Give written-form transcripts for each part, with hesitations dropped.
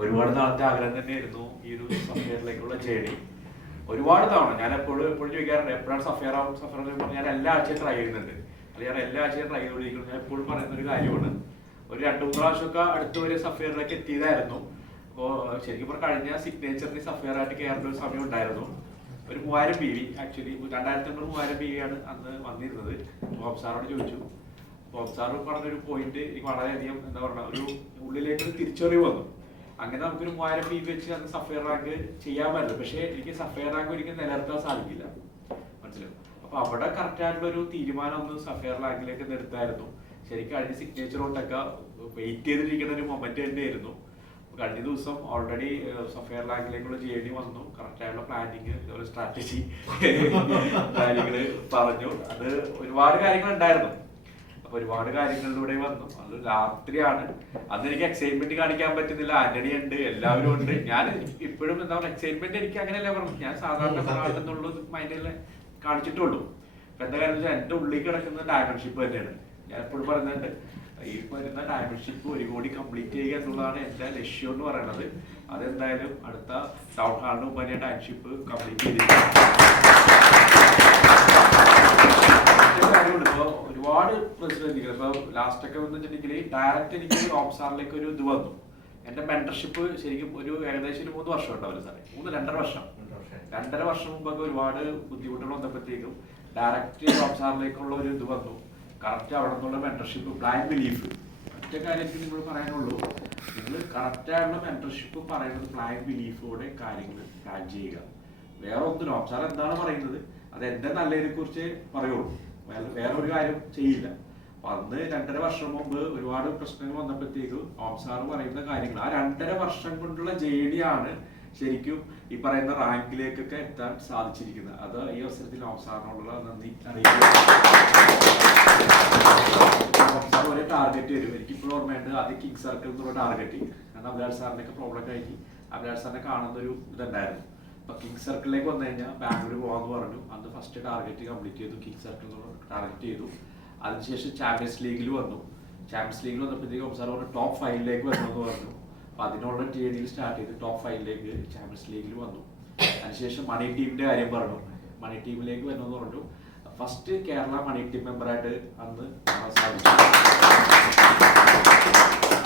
ഒരുപാട് നാളത്തെ ആഗ്രഹം തന്നെയായിരുന്നു ഈ ഒരു സഫയറിലേക്കുള്ള ജേണി. ഒരുപാട് തവണ ഞാൻ എപ്പോഴും ചോദിക്കാറുണ്ട് എപ്പോഴാണ് സഫയർ ആവും സഫയർ ആവും. ഞാൻ എല്ലാ ആഴ്ചയും ട്രൈ ചെയ്യുന്നുണ്ട്, അല്ലെങ്കിൽ ഞാൻ എല്ലാ ആഴ്ചയും ട്രൈ ചെയ്തുകൊണ്ടിരിക്കുന്നു. ഞാൻ എപ്പോഴും പറയുന്ന ഒരു കാര്യമാണ്, ഒരു 2-3 പ്രാവശ്യമൊക്കെ അടുത്ത ഒരു സഫയറിലേക്ക് എത്തിയതായിരുന്നു. അപ്പോൾ ശരിക്കും പറഞ്ഞാൽ കഴിഞ്ഞ സിഗ്നേച്ചറിന് സഫയർ ആയിട്ട് കയറേണ്ട ഒരു സമയം ഉണ്ടായിരുന്നു. ഒരു 3000 PV, ആക്ച്വലി 2500 3000 PV ആണ് അന്ന് വന്നിരുന്നത്. ബോബ് സാറോട് ചോദിച്ചു. ബോബ് സാറ് പറഞ്ഞൊരു പോയിന്റ് എനിക്ക് വളരെയധികം എന്താ പറയുക, ഒരു ഉള്ളിലേക്ക് ഒരു തിരിച്ചറിവ് വന്നു. അങ്ങനെ നമുക്കൊരു 3000 PV വെച്ച് അന്ന് സഫയർ റാങ്ക് ചെയ്യാൻ പറ്റില്ല. പക്ഷേ എനിക്ക് സഫയർ റാങ്ക് ഒരിക്കലും നിലനിർത്താൻ സാധിക്കില്ല, മനസ്സിലാവും. അപ്പൊ അവിടെ കറക്റ്റ് ആയിട്ടുള്ള ഒരു തീരുമാനം ഒന്ന് സഫയർ റാങ്കിലേക്ക് നിർത്തായിരുന്നു. ശരിക്കും കഴിഞ്ഞ സിഗ്നേച്ചർ കൊണ്ടൊക്കെ വെയിറ്റ് ചെയ്തിരിക്കുന്ന ഒരു മൊമെന്റ് തന്നെയായിരുന്നു. കഴിഞ്ഞ ദിവസം ഓൾറെഡി സഫയർ റാങ്കിലേക്കുള്ള ജേണി വന്നു. കറക്റ്റ് ആയിട്ടുള്ള പ്ലാനിങ്, അതുപോലെ സ്ട്രാറ്റജി കാര്യങ്ങള് പറഞ്ഞു. അത് ഒരുപാട് കാര്യങ്ങൾ ഉണ്ടായിരുന്നു. അപ്പൊ ഒരുപാട് കാര്യങ്ങളിലൂടെ വന്നു. അത് രാത്രിയാണ്. അന്ന് എനിക്ക് എക്സൈറ്റ്മെന്റ് കാണിക്കാൻ പറ്റുന്നില്ല. ആന്റണി ഉണ്ട്, എല്ലാവരും ഉണ്ട്. ഞാൻ ഇപ്പോഴും എന്താ പറയുക, എക്സൈറ്റ്മെന്റ് എനിക്ക് അങ്ങനെയല്ല പറഞ്ഞു. ഞാൻ സാധാരണ എന്നുള്ള മൈൻഡിലെ കാണിച്ചിട്ടുള്ളൂ. അപ്പൊ എന്താ കാര്യം വെച്ചാൽ എന്റെ ഉള്ളിൽ കിടക്കുന്ന ഡയമെൻഷിപ്പ് തന്നെയാണ്. ഞാൻ എപ്പോഴും പറയുന്നുണ്ട്, ഈ വരുന്ന ഡയമെൻഷിപ്പ് 1 കോടി കംപ്ലീറ്റ് ചെയ്യുക എന്നുള്ളതാണ് എന്റെ ലക്ഷ്യം എന്ന് പറയുന്നത്. അതെന്തായാലും അടുത്ത ടൗൺ ഹാളിന് മുമ്പ് തന്നെ ഡയമെൻഷിപ്പ് കംപ്ലീറ്റ് ചെയ്തിരിക്കും. ഇപ്പൊ ഒരുപാട് പ്രശ്നങ്ങൾ. ഇപ്പൊ ലാസ്റ്റ് ഒക്കെ വന്നു വെച്ചിട്ടുണ്ടെങ്കിൽ ഡയറക്റ്റ് എനിക്ക് ഓംസാറിലേക്ക് ഒരു ഇത് വന്നു. എന്റെ മെന്റർഷിപ്പ് ശരിക്കും ഒരു ഏകദേശം 3 വർഷം ഉണ്ടാവില്ല സാറേ, 2.5 വർഷം മുമ്പൊക്കെ ഒരുപാട് ബുദ്ധിമുട്ടുകൾ വന്നപ്പോഴത്തേക്കും ഡയറക്റ്റ് ഓംസാറിലേക്കുള്ള ഒരു ഇത് വന്നു. കറക്റ്റ് അവിടെ നിന്നുള്ള മെന്റർഷിപ്പ്, ബ്ലൈൻഡ് ബിലീഫ്. ഒറ്റ കാര്യത്തിൽ നിങ്ങൾ പറയാനുള്ളൂ, നിങ്ങൾ കറക്റ്റ് ആയിട്ടുള്ള മെന്റർഷിപ്പ് പറയുന്നത് ബ്ലൈൻഡ് ബിലീഫോടെ കാര്യങ്ങൾ പ്ലാൻ ചെയ്യുക. വേറെ ഒന്നിനും ഓംസാർ എന്താണ് പറയുന്നത് അത് എന്റെ നല്ലതിനെ കുറിച്ച് പറയുള്ളൂ, വേറെ ഒരു കാര്യം ചെയ്യില്ല. അപ്പൊ അന്ന് 2.5 വർഷം മുമ്പ് ഒരുപാട് പ്രശ്നങ്ങൾ വന്നപ്പോഴത്തേക്കും ഓംസാർ പറയുന്ന കാര്യങ്ങൾ, ആ 2.5 വർഷം കൊണ്ടുള്ള ജേണിയാണ് ശരിക്കും ഈ പറയുന്ന റാങ്കിലേക്കൊക്കെ എത്താൻ സാധിച്ചിരിക്കുന്നത്. അത് ഈ അവസരത്തിൽ ഓംസാറിനോടുള്ള നന്ദി അറിയിക്കുക. ഓംസാർ ഒരു ടാർഗറ്റ് വരും. എനിക്കിപ്പോഴും ഓർമ്മയുണ്ട്, ആദ്യം കിങ് സർക്കിൾ എന്നുള്ള ടാർഗറ്റ്. കാരണം അഭിലാഷ് സാറിന്റെ ഒക്കെ പ്രോബ്ലം കഴിഞ്ഞ് അഭിലാഷ് സാറിനെ കാണുന്ന ഒരു ഇതുണ്ടായിരുന്നു. അപ്പൊ കിങ് സർക്കിളിലേക്ക് വന്നു കഴിഞ്ഞാൽ ബാംഗ്ലൂർ പോകാന്ന് പറഞ്ഞു. അന്ന് ഫസ്റ്റ് ടാർഗറ്റ് കംപ്ലീറ്റ് ചെയ്തു, കിങ് സർക്കിൾ ടാർഗറ്റ് ചെയ്തു. അതിനുശേഷം ചാമ്പ്യൻസ് ലീഗിൽ വന്നു. ചാമ്പ്യൻസ് ലീഗിൽ വന്നപ്പോഴത്തേക്കും ഓംസാർ പറഞ്ഞു ടോപ്പ് 5ലേക്ക് വരണമെന്ന് പറഞ്ഞു. അപ്പൊ അതിനുള്ള രീതിയിൽ സ്റ്റാർട്ട് ചെയ്ത് ടോപ്പ് 5ലേക്ക് ചാമ്പ്യൻസ് ലീഗിൽ വന്നു. അതിനുശേഷം മണി ടീമിന്റെ കാര്യം പറഞ്ഞു. മണി ടീമിലേക്ക് വരണമെന്ന് പറഞ്ഞു. ഫസ്റ്റ് കേരള മണി ടീം മെമ്പറായിട്ട് അന്ന് സാധിച്ചു.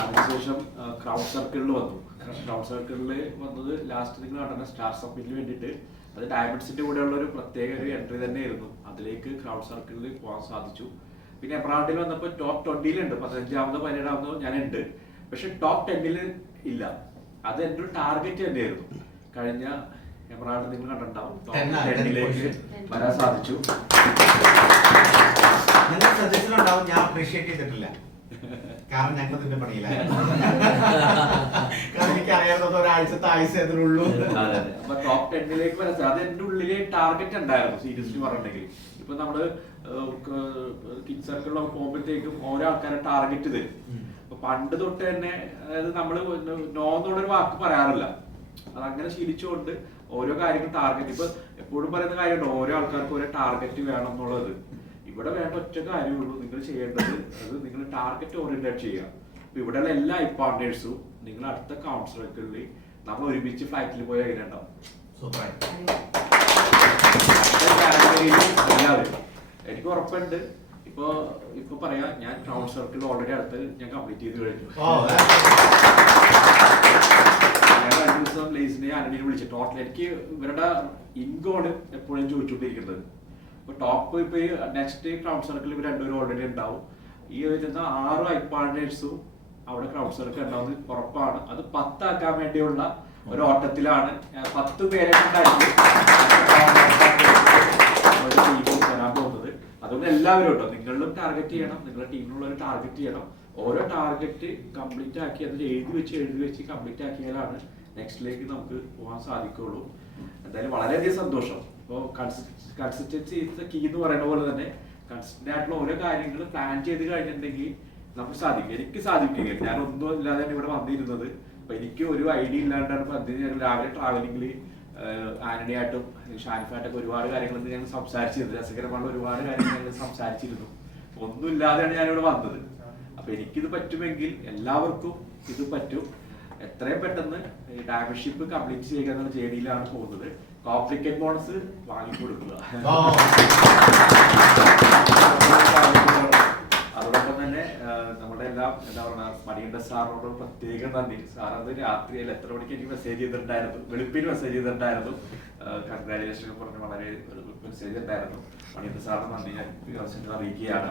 അതിനുശേഷം ക്രൗഡ് സർക്കിളിൽ വന്നു. ക്രൗഡ് സർക്കിളിൽ വന്നത് ലാസ്റ്റ് നിങ്ങൾ കണ്ട സ്റ്റാർ സബ്മിറ്റിന് വേണ്ടിയിട്ട്, അത് ഡയമണ്ട്സിന്റെ കൂടെയുള്ള ഒരു പ്രത്യേക ഒരു എൻട്രി തന്നെയായിരുന്നു. അതിലേക്ക് ക്രൗഡ് സർക്കിളിൽ പോകാൻ സാധിച്ചു. പിന്നെ എമറാൾഡിൽ വന്നപ്പോൾ ടോപ്പ് 20-ലുണ്ട്, 15-ാമതോ 17-ാമതോ ഞാനുണ്ട്. പക്ഷെ ടോപ്പ് 10-ൽ ഇല്ല. അത് എൻ്റെ ഒരു ടാർഗറ്റ് തന്നെയായിരുന്നു. കഴിഞ്ഞ എമറാൾഡ് നിങ്ങൾ കണ്ടിട്ടുണ്ടാവും, ടോപ്പ് 10-ലേക്ക് വരാൻ സാധിച്ചു. ഞാൻ അപ്രീഷിയേറ്റ് ചെയ്തിട്ടില്ല, കാരണം ഞങ്ങൾ ഇതിന്റെ പണിയില്ല. എനിക്ക് അറിയാവുന്നത് ഒരാഴ്ചത്തെ ആയുസ് അതിനുള്ളൂ. അപ്പൊ ടോപ്പ് 10-ലേക്ക് വരാൻ അത് എന്റെ ഉള്ളിലെ ടാർഗറ്റ് ഉണ്ടായിരുന്നു. സീരിയസ്ലി പറഞ്ഞിട്ടുണ്ടെങ്കിൽ ഇപ്പൊ നമ്മള് കിഡ് സർക്കിളിലൊക്കെ പോകുമ്പോഴത്തേക്കും ഓരോ ആൾക്കാരെ ടാർഗറ്റ് തരും. അപ്പൊ പണ്ട് തൊട്ട് തന്നെ, അതായത് നമ്മള് നോ എന്നുള്ളൊരു വാക്ക് പറയാറില്ല. അതങ്ങനെ ശീലിച്ചുകൊണ്ട് ഓരോ കാര്യങ്ങളും ടാർഗറ്റ്, ഇപ്പൊ എപ്പോഴും പറയുന്ന കാര്യമുണ്ട്, ഓരോ ആൾക്കാർക്കും ഓരോ ടാർഗറ്റ് വേണം എന്നുള്ളത്. ഇവിടെ വേണ്ട ഒറ്റ കാര്യമുള്ളൂ, നിങ്ങൾ ചെയ്യേണ്ടത് അത് നിങ്ങൾ ടാർഗറ്റ് ഓറിയന്റഡ് ചെയ്യുക. അപ്പൊ ഇവിടെയുള്ള എല്ലാ പാർട്ട്നേഴ്സും നിങ്ങൾ അടുത്ത കൗണ്ട് സർക്കിളിൽ നമ്മൾ ഒരുമിച്ച് ഫ്ലൈറ്റിൽ പോയി എങ്ങനെ ഉണ്ടാവും. എല്ലാവരും എനിക്ക് ഉറപ്പുണ്ട്. ഇപ്പൊ പറയാ, ഞാൻ കൗണ്ട് സർക്കിൾ ഓൾറെഡി അടുത്ത് ഞാൻ കംപ്ലീറ്റ് ചെയ്ത് കഴിഞ്ഞു. ഞാൻ 2 ദിവസം ലേസിനെ ആന്റണിയെ വിളിച്ചു. ടോട്ടൽ എനിക്ക് ഇവരുടെ ഇൻകോണ് എപ്പോഴും ചോദിച്ചുകൊണ്ടിരിക്കുന്നത്. ഇപ്പൊ ടോപ്പ് ഇപ്പൊ നെക്സ്റ്റ് ക്രൗഡ് സർക്കിൾ ഇവർ 2 പേരും ഓൾറെഡി ഉണ്ടാവും. ഈ വരുന്ന 6 ഐപ്പാർട്ട്നേഴ്സും അവിടെ ക്രൗഡ് സർക്കിൾ ഉണ്ടാവുന്നത് ഉറപ്പാണ്. അത് 10 ആക്കാൻ വേണ്ടിയുള്ള ഒരു ഓട്ടത്തിലാണ്. 10 പേരെ കൊണ്ടായിരുന്നു ഒരു ടീം വരാൻ പോകുന്നത്. അതുകൊണ്ട് എല്ലാവരും കേട്ടോ, നിങ്ങളിലും ടാർഗറ്റ് ചെയ്യണം, നിങ്ങളുടെ ടീമിലുള്ളവർ ടാർഗറ്റ് ചെയ്യണം. ഓരോ ടാർഗറ്റ് കംപ്ലീറ്റ് ആക്കി അതിൽ എഴുതി വെച്ച് കംപ്ലീറ്റ് ആക്കിയാലാണ് നെക്സ്റ്റിലേക്ക് നമുക്ക് പോകാൻ സാധിക്കുള്ളൂ. എന്തായാലും വളരെയധികം സന്തോഷം. ഇപ്പോൾ കൺസിസ്റ്റൻസി ഈസ് ദ കീ എന്ന് പറയുന്ന പോലെ തന്നെ കൺസിസ്റ്റന്റ് ആയിട്ടുള്ള ഓരോ കാര്യങ്ങൾ പ്ലാൻ ചെയ്ത് കഴിഞ്ഞിട്ടുണ്ടെങ്കിൽ നമുക്ക് സാധിക്കും. എനിക്ക് സാധിക്കുകയില്ല, ഞാൻ ഒന്നും ഇല്ലാതെയാണ് ഇവിടെ വന്നിരുന്നത്. അപ്പൊ എനിക്ക് ഒരു ഐഡിയ ഇല്ലാണ്ടാണ് രാവിലെ ട്രാവലിംഗിൽ ആന്റണിയായിട്ടും ഷാനിഫായിട്ടൊക്കെ ഒരുപാട് കാര്യങ്ങൾ ഞങ്ങൾ സംസാരിച്ചിരുന്നു. രസകരമായ ഒരുപാട് കാര്യങ്ങൾ ഞങ്ങൾ സംസാരിച്ചിരുന്നു. ഒന്നും ഇല്ലാതെയാണ് ഞാനിവിടെ വന്നത്. അപ്പൊ എനിക്കിത് പറ്റുമെങ്കിൽ എല്ലാവർക്കും ഇത് പറ്റും. എത്രയും പെട്ടെന്ന് ഡാമിഷിപ്പ് കംപ്ലീറ്റ് ചെയ്യുക എന്നുള്ള ജേണിയിലാണ് പോകുന്നത്. കോംപ്ലിക്കേറ്റ് ബോണസ് വാങ്ങിക്കൊടുക്കുക. അതോടൊപ്പം തന്നെ നമ്മുടെ എല്ലാം എന്താ പറയുക, മണികണ്ഠൻ സാറിനോട് പ്രത്യേകം നന്ദി. സാർ അത് രാത്രിയിൽ എത്ര മണിക്ക് എനിക്ക് മെസ്സേജ് ചെയ്തിട്ടുണ്ടായിരുന്നു, വെളുപ്പിന് മെസ്സേജ് ചെയ്തിട്ടുണ്ടായിരുന്നു, കൺഗ്രാജുലേഷൻ പറഞ്ഞ് വളരെ മെസ്സേജ് ഉണ്ടായിരുന്നു. മണികണ്ഠൻ സാറിന് നന്ദി ഞാൻ അറിയിക്കുകയാണ്.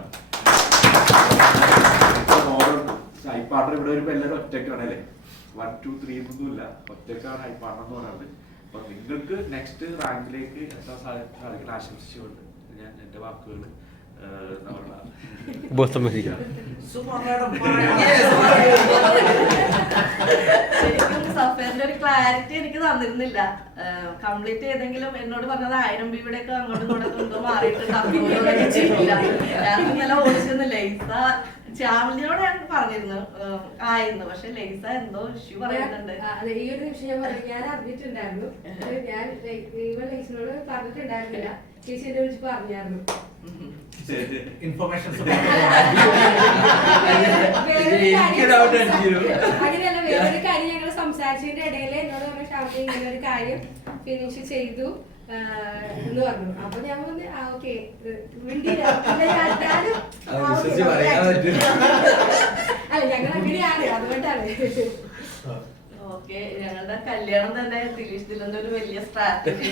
ഹൈപ്പാർട്ടർ ഇവിടെ വരുമ്പോൾ എല്ലാവരും ഒറ്റയ്ക്കാണ് അല്ലേ, 1, 2, 3 ഒന്നുമില്ല, ഒറ്റയ്ക്കാണ് ഹൈപ്പാർട്ടർ എന്ന് പറയുന്നത്. അപ്പൊ നിങ്ങൾക്ക് നെക്സ്റ്റ് റാങ്കിലേക്ക് എത്താൻ സാധിക്കാൻ ആശംസിച്ചുകൊണ്ട് ഞാൻ എന്റെ വാക്കുകൾ ശരിക്കും സഫേറിന്റെ ഒരു ക്ലാരിറ്റി എനിക്ക് തന്നിരുന്നില്ല. കംപ്ലീറ്റ് ചെയ്തെങ്കിലും എന്നോട് പറഞ്ഞത് 1000 രൂപയുടെയൊക്കെ അങ്ങോട്ടും ഇങ്ങോട്ടൊക്കെ ഉണ്ടോ മാറിയിട്ടുണ്ട്. ഞാൻ ഇന്നലെ ഓടിച്ചൊന്നുമില്ല. ഇസ ശ്യാമിനോട് ഞാൻ പറഞ്ഞിരുന്നു ആയിരുന്നു, പക്ഷെ ലൈസ എന്തോ ഇഷ്യൂ പറയുന്നുണ്ട്. ഈ ഒരു വിഷയം ഞാൻ അറിഞ്ഞിട്ടുണ്ടായിരുന്നു. ഞാൻ ലൈസിനോട് പറഞ്ഞിട്ടുണ്ടായിരുന്നില്ല, ചേച്ചി എന്നെ വിളിച്ച് പറഞ്ഞായിരുന്നു. ഇൻഫർമേഷൻ അങ്ങനെയല്ല, വേറൊരു കാര്യം ഞങ്ങൾ സംസാരിച്ചതിന്റെ ഇടയിൽ എന്നോട് പറഞ്ഞ ഷാമി ഇങ്ങനെ ഒരു കാര്യം ഫിനിഷ് ചെയ്തു എന്ന് പറഞ്ഞു. അപ്പൊ ഞാൻ പറഞ്ഞു ഓക്കെ അല്ല ഞങ്ങൾ അങ്ങനെയാണ്, അതുകൊണ്ടാണ്. ഓക്കെ, ഞങ്ങളുടെ കല്യാണം തന്നെ ദിലീഷ് ദിലന്റെ ഒരു വലിയ സ്ട്രാറ്റജി.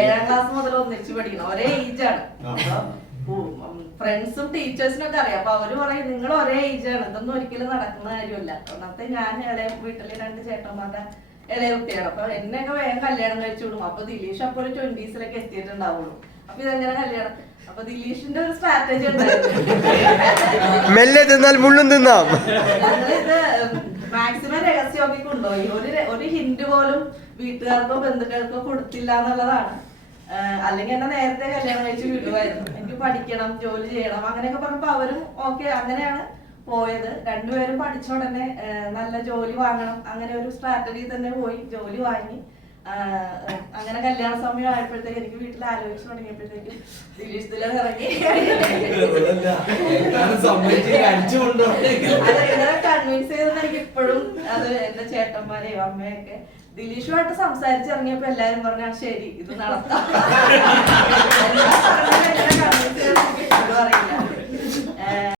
ഏഴാം ക്ലാസ് മുതൽ ഒന്നിച്ച് പഠിക്കണം, ഒരേ ഏജാണ്. ഫ്രണ്ട്സും ടീച്ചേഴ്സിനും ഒക്കെ അറിയാം. അപ്പൊ അവര് പറയും നിങ്ങൾ ഒരേ ഏജാണ്, ഇതൊന്നും ഒരിക്കലും നടക്കുന്ന കാര്യമല്ല. ഒന്നാമത്തെ ഞാൻ ഇളയ വീട്ടിലെ 2 ചേട്ടന്മാരുടെ ഇളയ കുട്ടിയാണ്. അപ്പൊ എന്നെയൊക്കെ വേഗം കല്യാണം കഴിച്ചു വിടും. അപ്പൊ ദിലീഷ് അപ്പോൾ 20s എത്തിയിട്ടുണ്ടാവുള്ളൂ. അപ്പൊ ഇതെങ്ങനെ കല്യാണം? അപ്പൊ ദിലീഷിന്റെ ഒരു സ്ട്രാറ്റജി മെല്ലെ തിന്നാൽ മുള്ളും തിന്നാം. ഞങ്ങളിത് മാക്സിമം രഹസ്യമൊക്കെ കൊണ്ടുപോയി. ഒരു ഹിന്റ് പോലും വീട്ടുകാർക്കോ ബന്ധുക്കൾക്കോ കൊടുത്തില്ല എന്നുള്ളതാണ്. അല്ലെങ്കിൽ എന്നെ നേരത്തെ കല്യാണം കഴിച്ച് വിടുമായിരുന്നു. എനിക്ക് പഠിക്കണം, ജോലി ചെയ്യണം അങ്ങനെയൊക്കെ പറഞ്ഞപ്പോ അവരും ഓക്കെ, അങ്ങനെയാണ് പോയത്. രണ്ടുപേരും പഠിച്ച ഉടനെ നല്ല ജോലി വാങ്ങണം, അങ്ങനെ ഒരു സ്ട്രാറ്റജി തന്നെ പോയി ജോലി വാങ്ങി. അങ്ങനെ കല്യാണ സമയം ആയപ്പോഴത്തേക്ക് എനിക്ക് വീട്ടിൽ ആലോചിച്ച് തുടങ്ങിയപ്പോഴത്തേക്കും ദിലീഷ് ദിലൻ ഇറങ്ങി. ഇങ്ങനെ കൺവിൻസ് ചെയ്തെന്ന് എനിക്ക് ഇപ്പോഴും അത് എന്റെ ചേട്ടന്മാരെയും അമ്മയൊക്കെ ദിലീഷുമായിട്ട് സംസാരിച്ചിറങ്ങിയപ്പോ എല്ലാരും പറഞ്ഞാ ശരി ഇത് നടത്താം. കൺവിൻസ് ചെയ്തെന്ന് എനിക്ക് ഇപ്പോഴും അറിയില്ല.